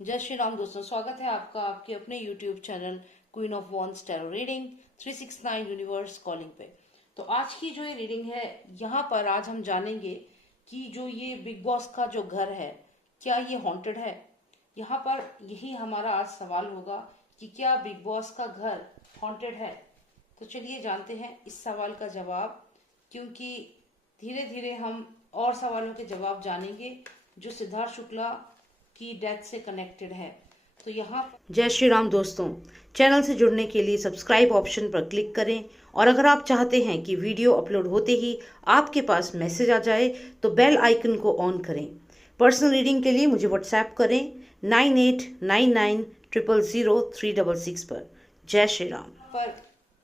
जय श्री राम दोस्तों, स्वागत है आपका आपके अपने YouTube channel queen of wands tarot reading 369 universe calling पे। तो आज की जो ये रीडिंग है, यहाँ पर आज हम जानेंगे कि जो ये बिग बॉस का जो घर है, क्या ये हॉन्टेड है। यहाँ पर यही हमारा आज सवाल होगा कि क्या बिग बॉस का घर हॉन्टेड है। तो चलिए जानते हैं इस सवाल का जवाब, क्योंकि धीरे धीरे हम और सवालों के जवाब जानेंगे जो सिद्धार्थ शुक्ला की डेथ से कनेक्टेड है। तो यहाँ जय श्री राम दोस्तों, चैनल से जुड़ने के लिए सब्सक्राइब ऑप्शन पर क्लिक करें और अगर आप चाहते हैं कि वीडियो अपलोड होते ही आपके पास मैसेज आ जाए तो बेल आइकन को ऑन करें। पर्सनल रीडिंग के लिए मुझे व्हाट्सएप करें 9899000366 पर। जय श्री राम। पर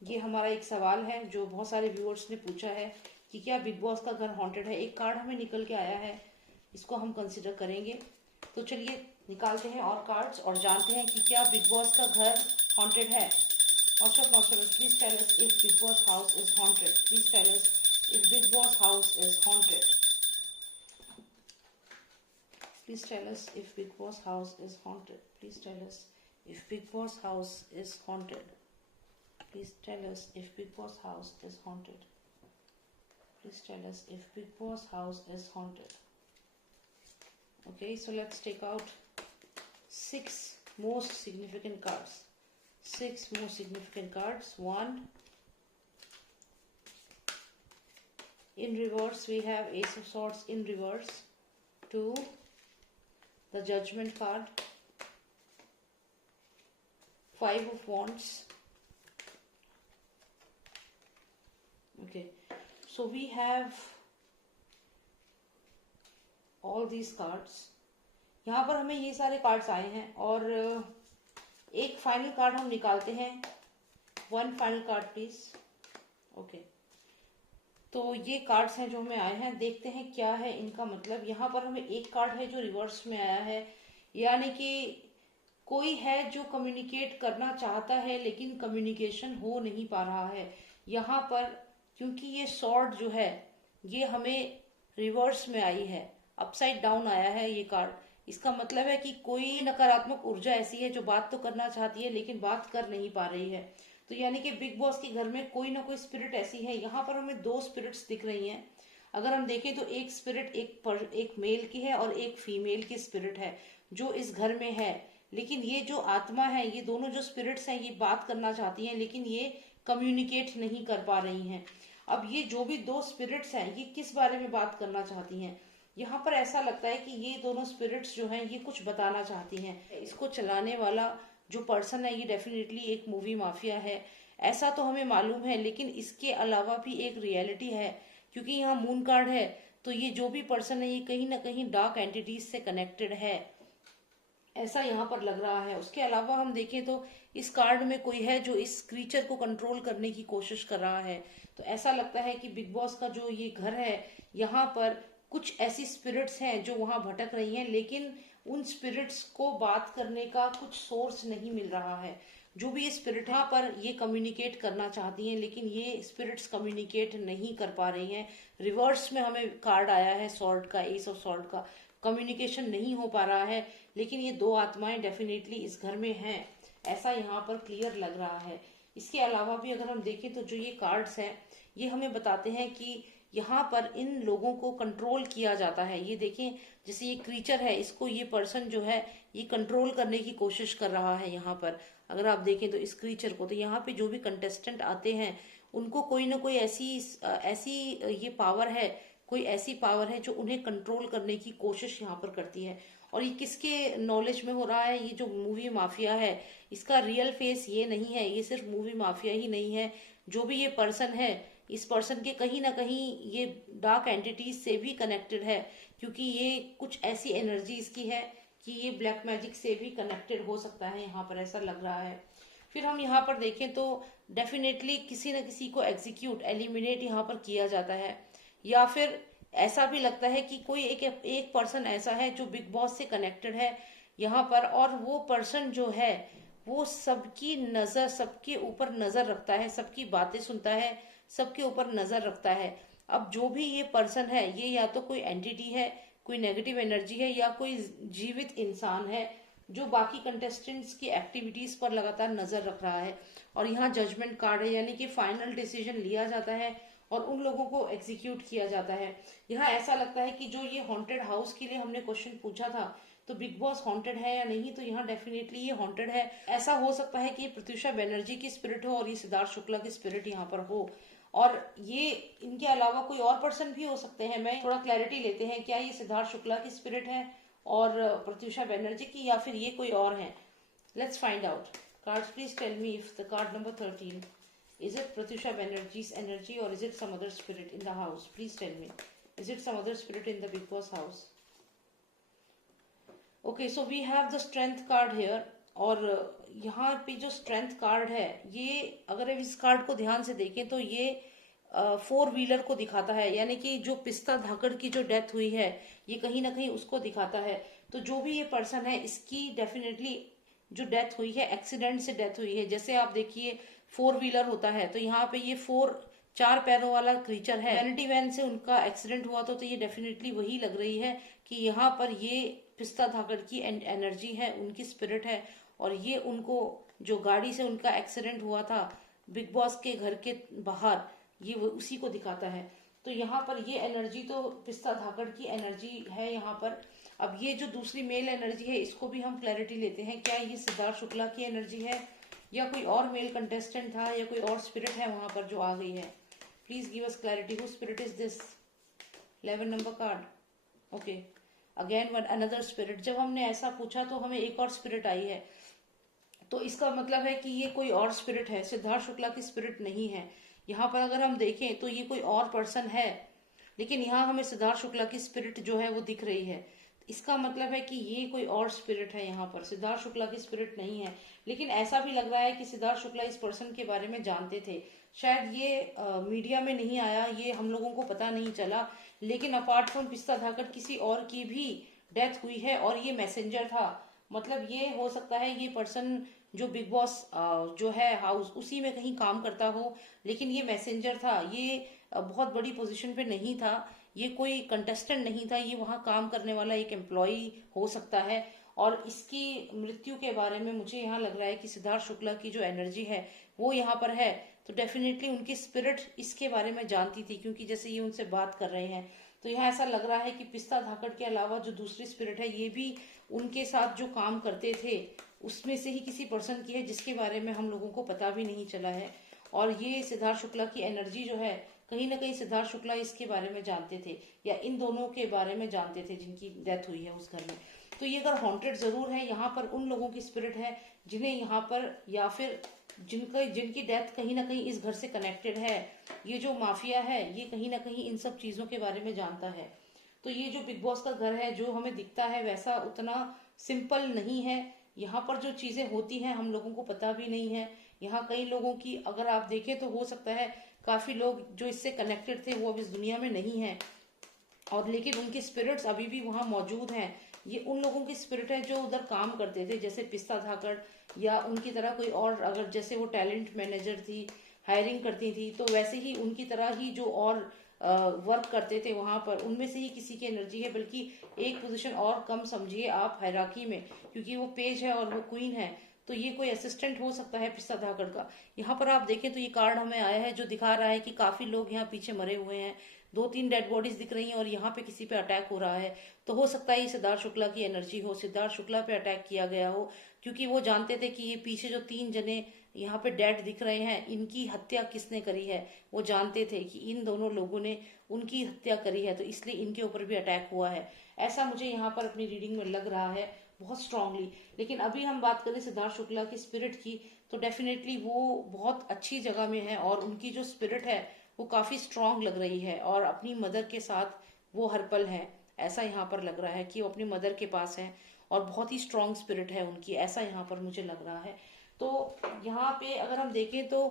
ये हमारा एक सवाल है जो बहुत सारे व्यूअर्स ने पूछा है कि क्या बिग बॉस का घर हॉन्टेड है। एक कार्ड हमें निकल के आया है, इसको हम कंसिडर करेंगे। तो चलिए निकालते हैं और कार्ड्स और जानते हैं कि क्या बिग बॉस का घर हॉन्टेड है। Please tell us if Bigg Boss house is haunted. Please tell us if Bigg Boss house is haunted. Please tell us if Bigg Boss house is haunted. Please tell us if Bigg Boss house is haunted. Please tell us if Bigg Boss house is haunted. Please tell us if Bigg Boss house is haunted. Okay, so let's take out 6 most significant cards. 6 most significant cards. 1. In reverse, we have Ace of Swords in reverse. 2. The Judgment card. 5 of Wands. Okay, so we have all these cards. यहाँ पर हमें ये सारे cards आए हैं और एक final card हम निकालते हैं। One final card please. Okay, तो ये कार्ड्स हैं जो हमें आए हैं, देखते हैं क्या है इनका मतलब। यहाँ पर हमें एक कार्ड है जो रिवर्स में आया है, यानी कि कोई है जो कम्युनिकेट करना चाहता है लेकिन कम्युनिकेशन हो नहीं पा रहा है। यहाँ पर क्योंकि ये सॉर्ड जो है ये हमें रिवर्स में आई है, अपसाइड डाउन आया है ये कार्ड। इसका मतलब है कि कोई नकारात्मक ऊर्जा ऐसी है जो बात तो करना चाहती है लेकिन बात कर नहीं पा रही है। तो यानी कि बिग बॉस के घर में कोई ना कोई स्पिरिट ऐसी है। यहाँ पर हमें 2 स्पिरिट्स दिख रही हैं। अगर हम देखें तो एक स्पिरिट एक मेल की है और एक फीमेल की स्पिरिट है जो इस घर में है। लेकिन ये जो आत्मा है, ये दोनों जो स्पिरिट्स हैं ये बात करना चाहती हैं लेकिन ये कम्युनिकेट नहीं कर पा रही हैं। अब ये जो भी 2 स्पिरिट्स हैं ये किस बारे में बात करना चाहती हैं। यहाँ पर ऐसा लगता है कि ये दोनों स्पिरिट्स जो हैं ये कुछ बताना चाहती हैं। इसको चलाने वाला जो पर्सन है ये डेफिनेटली एक मूवी माफिया है, ऐसा तो हमें मालूम है। लेकिन इसके अलावा भी एक रियलिटी है, क्योंकि यहाँ मून कार्ड है तो ये जो भी पर्सन है ये कहीं ना कहीं डार्क एंटिटीज से कनेक्टेड है, ऐसा यहाँ पर लग रहा है। उसके अलावा हम देखें तो इस कार्ड में कोई है जो इस क्रीचर को कंट्रोल करने की कोशिश कर रहा है। तो ऐसा लगता है कि बिग बॉस का जो ये घर है, यहाँ पर कुछ ऐसी स्पिरिट्स हैं जो वहां भटक रही हैं, लेकिन उन स्पिरिट्स को बात करने का कुछ सोर्स नहीं मिल रहा है। जो भी ये स्पिरिट यहाँ पर ये कम्युनिकेट करना चाहती हैं लेकिन ये स्पिरिट्स कम्युनिकेट नहीं कर पा रही हैं। रिवर्स में हमें कार्ड आया है सॉर्ड का, एस ऑफ सॉर्ड का। कम्युनिकेशन नहीं हो पा रहा है लेकिन ये 2 आत्माएं डेफिनेटली इस घर में हैं, ऐसा यहाँ पर क्लियर लग रहा है। इसके अलावा भी अगर हम देखें तो जो ये कार्ड्स हैं ये हमें बताते हैं कि यहाँ पर इन लोगों को कंट्रोल किया जाता है। ये देखें, जैसे ये क्रीचर है, इसको ये पर्सन जो है ये कंट्रोल करने की कोशिश कर रहा है। यहाँ पर अगर आप देखें तो इस क्रीचर को, तो यहाँ पे जो भी कंटेस्टेंट आते हैं उनको कोई ना कोई ऐसी ये पावर है, कोई ऐसी पावर है जो उन्हें कंट्रोल करने की कोशिश यहाँ पर करती है। और ये किसके नॉलेज में हो रहा है, ये जो मूवी माफिया है इसका रियल फेस ये नहीं है, ये सिर्फ मूवी माफिया ही नहीं है। जो भी ये पर्सन है, इस पर्सन के कहीं ना कहीं ये डार्क एंटिटीज से भी कनेक्टेड है, क्योंकि ये कुछ ऐसी एनर्जी इसकी है कि ये ब्लैक मैजिक से भी कनेक्टेड हो सकता है, यहाँ पर ऐसा लग रहा है। फिर हम यहाँ पर देखें तो डेफिनेटली किसी न किसी को एग्जीक्यूट, एलिमिनेट यहाँ पर किया जाता है, या फिर ऐसा भी लगता है कि कोई एक पर्सन ऐसा है जो बिग बॉस से कनेक्टेड है यहाँ पर, और वो पर्सन जो है वो सबकी नजर, सबके ऊपर नजर रखता है, सबकी बातें सुनता है, सबके ऊपर नजर रखता है। अब जो भी ये पर्सन है ये या तो कोई एंटिटी है, कोई नेगेटिव एनर्जी है, या कोई जीवित इंसान है जो बाकी कंटेस्टेंट्स की एक्टिविटीज पर लगातार नजर रख रहा है। और यहाँ जजमेंट कार्ड है, यानी कि फाइनल डिसीजन लिया जाता है और उन लोगों को एग्जीक्यूट किया जाता है। यहाँ ऐसा लगता है कि जो ये हॉन्टेड हाउस के लिए हमने क्वेश्चन पूछा था, तो बिग बॉस हॉन्टेड है या नहीं, तो यहाँ डेफिनेटली ये हॉन्टेड है। ऐसा हो सकता है कि ये प्रत्युषा बनर्जी की स्पिरिट हो और ये सिद्धार्थ शुक्ला की स्पिरिट यहाँ पर हो, और ये इनके अलावा कोई और पर्सन भी हो सकते हैं। मैं थोड़ा क्लैरिटी लेते हैं, क्या ये सिद्धार्थ शुक्ला की स्पिरिट है और प्रत्युषा बनर्जी की, या फिर ये कोई और है। Let's find out. Cards please tell me if the card number 13 is it Pratyusha Banerjee's energy or is it some other spirit in the house? Please tell me. Is it some other spirit in the Big Boss house? Okay, so we have the strength card here. और यहाँ पे जो strength card है, ये अगर हम इस card को ध्यान से देखें तो ये 4 व्हीलर को दिखाता है, यानी कि जो पिस्ता धाकड़ की जो डेथ हुई है, ये कहीं ना कहीं उसको दिखाता है। तो जो भी ये पर्सन है, इसकी डेफिनेटली जो डेथ हुई है, एक्सीडेंट से डेथ हुई है। जैसे आप देखिए 4 व्हीलर होता है, तो यहाँ पे ये 4 पैरों वाला क्रीचर है। वैनिटी वैन से उनका एक्सीडेंट हुआ तो ये डेफिनेटली वही लग रही है कि यहाँ पर ये पिस्ता धाकड़ की एनर्जी है, उनकी स्पिरिट है, और ये उनको जो गाड़ी से उनका एक्सीडेंट हुआ था बिग बॉस के घर के बाहर, ये उसी को दिखाता है। तो यहाँ पर ये एनर्जी तो पिस्ता धाकड़ की एनर्जी है यहाँ पर। अब ये जो दूसरी मेल एनर्जी है, इसको भी हम क्लैरिटी लेते हैं, क्या ये सिद्धार्थ शुक्ला की एनर्जी है या कोई और मेल कंटेस्टेंट था या कोई और स्पिरिट है वहां पर जो आ गई है। Please give us clarity, who spirit is this. 11 number card. Okay, again one another spirit. जब हमने ऐसा पूछा तो हमें एक और स्पिरिट आई है, तो इसका मतलब है कि ये कोई और स्पिरिट है, सिद्धार्थ शुक्ला की स्पिरिट नहीं है। यहाँ पर अगर हम देखें तो ये कोई और पर्सन है, लेकिन यहाँ हमें सिद्धार्थ शुक्ला की स्पिरिट जो है वो दिख रही है। इसका मतलब है कि ये कोई और स्पिरिट है, यहाँ पर सिद्धार्थ शुक्ला की स्पिरिट नहीं है। लेकिन ऐसा भी लग रहा है कि सिद्धार्थ शुक्ला इस पर्सन के बारे में जानते थे, शायद ये मीडिया में नहीं आया, ये हम लोगों को पता नहीं चला, लेकिन अपार्ट फ्रॉम पिस्ता धाकड़ किसी और की भी डेथ हुई है और ये मैसेंजर था। मतलब ये हो सकता है ये पर्सन जो बिग बॉस जो है हाउस, उसी में कहीं काम करता हो, लेकिन ये मैसेंजर था, ये बहुत बड़ी पोजीशन पे नहीं था, ये कोई कंटेस्टेंट नहीं था, ये वहां काम करने वाला एक एम्प्लॉय हो सकता है। और इसकी मृत्यु के बारे में मुझे यहाँ लग रहा है कि सिद्धार्थ शुक्ला की जो एनर्जी है वो यहाँ पर है, तो डेफिनेटली उनकी स्पिरिट इसके बारे में जानती थी, क्योंकि जैसे ये उनसे बात कर रहे हैं, तो यहाँ ऐसा लग रहा है कि पिस्ता धाकड़ के अलावा जो दूसरी स्पिरिट है, ये भी उनके साथ जो काम करते थे उसमें से ही किसी पर्सन की है, जिसके बारे में हम लोगों को पता भी नहीं चला है। और ये सिद्धार्थ शुक्ला की एनर्जी जो है, कहीं ना कहीं सिद्धार्थ शुक्ला इसके बारे में जानते थे, या इन दोनों के बारे में जानते थे जिनकी डेथ हुई है उस घर में। तो ये अगर हॉन्टेड जरूर है, यहाँ पर उन लोगों की स्पिरिट है जिन्हें यहाँ पर, या फिर जिनकी डेथ कहीं ना कहीं इस घर से कनेक्टेड है। ये जो माफिया है, ये कहीं ना कहीं इन सब चीजों के बारे में जानता है। तो ये जो बिग बॉस का घर है, जो हमें दिखता है वैसा उतना सिंपल नहीं है। यहाँ पर जो चीजें होती हैं हम लोगों को पता भी नहीं है। यहाँ कई लोगों की अगर आप देखें तो हो सकता है काफी लोग जो इससे कनेक्टेड थे वो अब इस दुनिया में नहीं है, और लेकिन उनके स्पिरिट्स अभी भी वहां मौजूद हैं। ये उन लोगों की स्पिरिट है जो उधर काम करते थे, जैसे पिस्ता धाकड़, या उनकी तरह कोई और, अगर जैसे वो टैलेंट मैनेजर थी, हायरिंग करती थी, तो वैसे ही उनकी तरह ही जो और वर्क करते थे वहां पर, उनमें से ही किसी की एनर्जी है। बल्कि एक पोजीशन और कम समझिए आप हायरार्की में, क्योंकि वो पेज है और वो क्वीन है, तो ये कोई असिस्टेंट हो सकता है पिस्ता धाकड़ का। यहाँ पर आप देखें तो ये कार्ड हमें आया है जो दिखा रहा है कि काफी लोग यहाँ पीछे मरे हुए हैं, 2-3 डेड बॉडीज दिख रही हैं, और यहाँ पे किसी पे अटैक हो रहा है। तो हो सकता है ये सिद्धार्थ शुक्ला की एनर्जी हो, सिद्धार्थ शुक्ला पे अटैक किया गया हो, क्योंकि वो जानते थे कि ये पीछे जो 3 जने यहाँ पे डेड दिख रहे हैं, इनकी हत्या किसने करी है। वो जानते थे कि इन दोनों लोगों ने उनकी हत्या करी है, तो इसलिए इनके ऊपर भी अटैक हुआ है। ऐसा मुझे यहाँ पर अपनी रीडिंग में लग रहा है बहुत स्ट्रांगली। लेकिन अभी हम बात करें सिद्धार्थ शुक्ला की स्पिरिट की, तो डेफिनेटली वो बहुत अच्छी जगह में है, और उनकी जो स्पिरिट है वो काफी स्ट्रांग लग रही है, और अपनी मदर के साथ वो हर पल है। ऐसा यहाँ पर लग रहा है कि वो अपनी मदर के पास है, और बहुत ही स्ट्रांग स्पिरिट है उनकी, ऐसा यहाँ पर मुझे लग रहा है। तो यहाँ पे अगर हम देखें तो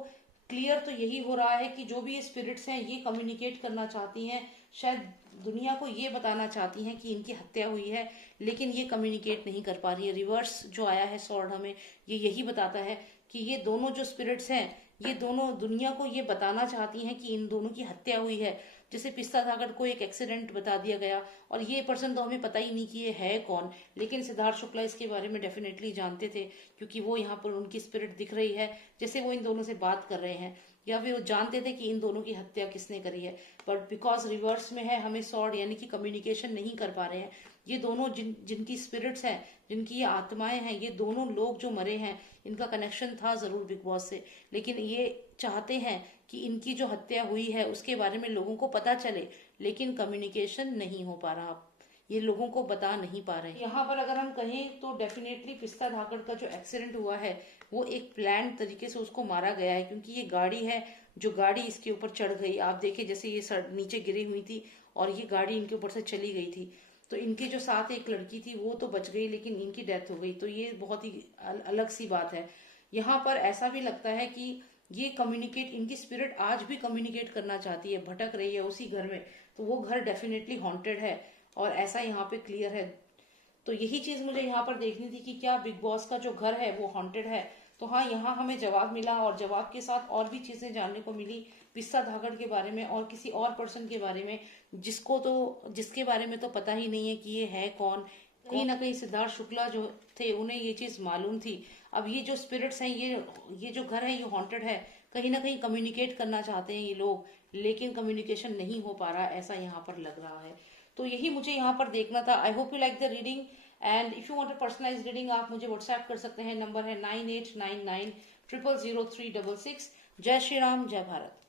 क्लियर तो यही हो रहा है कि जो भी ये स्पिरिट्स हैं ये कम्युनिकेट करना चाहती हैं, शायद दुनिया को ये बताना चाहती हैं कि इनकी हत्या हुई है, लेकिन ये कम्युनिकेट नहीं कर पा रही है। रिवर्स जो आया है स्वॉर्ड हमें ये यही बताता है कि ये दोनों जो स्पिरिट्स हैं, ये दोनों दुनिया को ये बताना चाहती हैं कि इन दोनों की हत्या हुई है। जैसे पिस्ता धाकड़ को एक एक्सीडेंट बता दिया गया और ये पर्सन तो हमें पता ही नहीं कि ये है कौन, लेकिन सिद्धार्थ शुक्ला इसके बारे में डेफिनेटली जानते थे क्योंकि वो यहाँ पर उनकी स्पिरिट दिख रही है जैसे वो इन दोनों से बात कर रहे हैं, या फिर वो जानते थे कि इन दोनों की हत्या किसने करी है। बट बिकॉज रिवर्स में है, हमें सॉर्ड यानी कि कम्युनिकेशन नहीं कर पा रहे हैं। ये दोनों जिनकी स्पिरिट्स हैं, जिनकी ये आत्माएं हैं, ये दोनों लोग जो मरे हैं, इनका कनेक्शन था जरूर बिग बॉस से, लेकिन ये चाहते हैं कि इनकी जो हत्या हुई है उसके बारे में लोगों को पता चले, लेकिन कम्युनिकेशन नहीं हो पा रहा, ये लोगों को बता नहीं पा रहे। यहाँ पर अगर हम कहें तो डेफिनेटली पिस्ता धाकड़ का जो एक्सीडेंट हुआ है वो एक प्लान तरीके से उसको मारा गया है, क्योंकि ये गाड़ी है, जो गाड़ी इसके ऊपर चढ़ गई, आप देखिए जैसे ये नीचे गिरी हुई थी और ये गाड़ी इनके ऊपर से चली गई थी, तो इनके जो साथ एक लड़की थी वो तो बच गई लेकिन इनकी डेथ हो गई, तो ये बहुत ही अलग सी बात है। यहाँ पर ऐसा भी लगता है कि ये कम्युनिकेट, इनकी स्पिरिट आज भी कम्युनिकेट करना चाहती है, भटक रही है उसी घर में, तो वो घर डेफिनेटली हॉन्टेड है और ऐसा यहाँ पे क्लियर है। तो यही चीज मुझे यहाँ पर देखनी थी कि क्या बिग बॉस का जो घर है वो हॉन्टेड है। तो हाँ, यहाँ हमें जवाब मिला और जवाब के साथ और भी चीजें जानने को मिली पिस्ता धाकड़ के बारे में और किसी और पर्सन के बारे में जिसके बारे में तो पता ही नहीं है कि ये है कौन। कहीं ना कहीं सिद्धार्थ शुक्ला जो थे उन्हें ये चीज मालूम थी। अब ये जो स्पिरिट्स हैं, ये जो घर है ये हॉन्टेड है, कहीं ना कहीं कम्युनिकेट करना चाहते हैं ये लोग, लेकिन कम्युनिकेशन नहीं हो पा रहा, ऐसा यहाँ पर लग रहा है। तो यही मुझे यहाँ पर देखना था। I hope you like the reading and if you want a personalize reading आप मुझे व्हाट्सएप कर सकते हैं, नंबर है 9899000366। जय श्री राम, जय भारत।